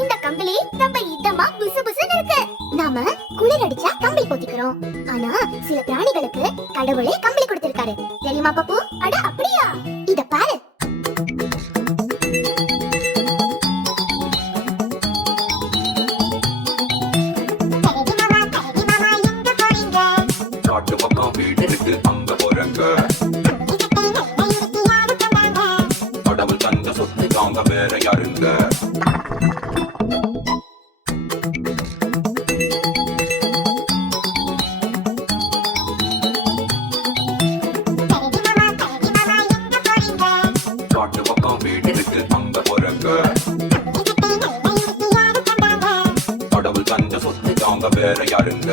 இந்த கம்பளி ரொம்ப இதமா புசு புசுன்னு இருக்கு. நாம குளிர் அடிச்சா கம்பளி போத்திக்கிறோம். ஆனா சில பிராணிகளுக்கு கடவுளே கம்பளி கொடுத்திருக்காரு. தெரியுமா பப்பு? அட அப்படியா? இத பாரு. காட்டு பக்கம் வீடு இருக்கு, அங்க போறங்க. கடவுள் தந்த சொத்து தாங்க வேற யாருங்க? காட்டு பக்கம் வீடு இருக்கு, அங்க போறங்க. கடவுள் தந்த சொத்து தாங்க வேற யாருங்க?